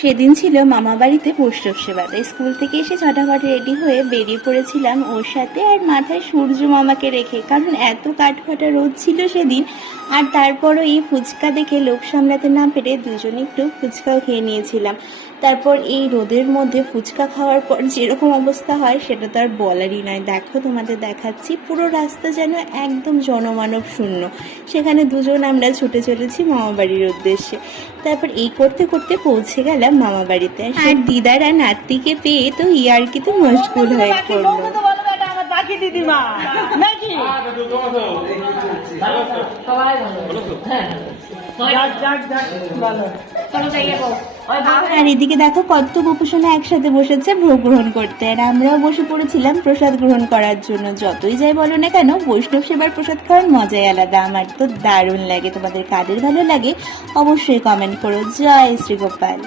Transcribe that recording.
সেদিন ছিল মামা বাড়িতে বৈষ্ণব সেবা। তাই স্কুল থেকে এসে ঝটাফট রেডি হয়ে বেরিয়ে পড়েছিলাম ওর সাথে, আর মাথায় সূর্য মামাকে রেখে, কারণ এত কাঠফাটা রোদ ছিল সেদিন। আর তারপরও এই ফুচকা দেখে লোভ সামলাতে না পেরে দুজনে একটু ফুচকাও খেয়ে নিয়েছিলাম। তারপর এই রোদের মধ্যে ফুচকা খাওয়ার পর যেরকম অবস্থা হয় সেটা তো আর বলারই নয়। দেখো, তোমাদের দেখাচ্ছি, পুরো রাস্তা যেন একদম জনমানব শূন্য। সেখানে দুজন আমরা ছুটে চলেছি মামা বাড়ির উদ্দেশ্যে। তারপর এই করতে করতে পৌঁছে গেলাম মামা বাড়িতে। আর দিদারা নাতিকে পেয়ে তো ইয়ার্কিতে মশগুল হয়ে পড়লো। আর এদিকে দেখো কত গোপুসোনা একসাথে বসেছে ভোগ গ্রহণ করতে, আর আমরাও বসে পড়েছিলাম প্রসাদ গ্রহণ করার জন্য। যতই যাই বলো না কেন, বৈষ্ণব সেবার প্রসাদ খাওয়ার মজাই আলাদা। আমার তো দারুণ লাগে। তোমাদের কাদের ভালো লাগে অবশ্যই কমেন্ট করো। জয় শ্রী গোপাল।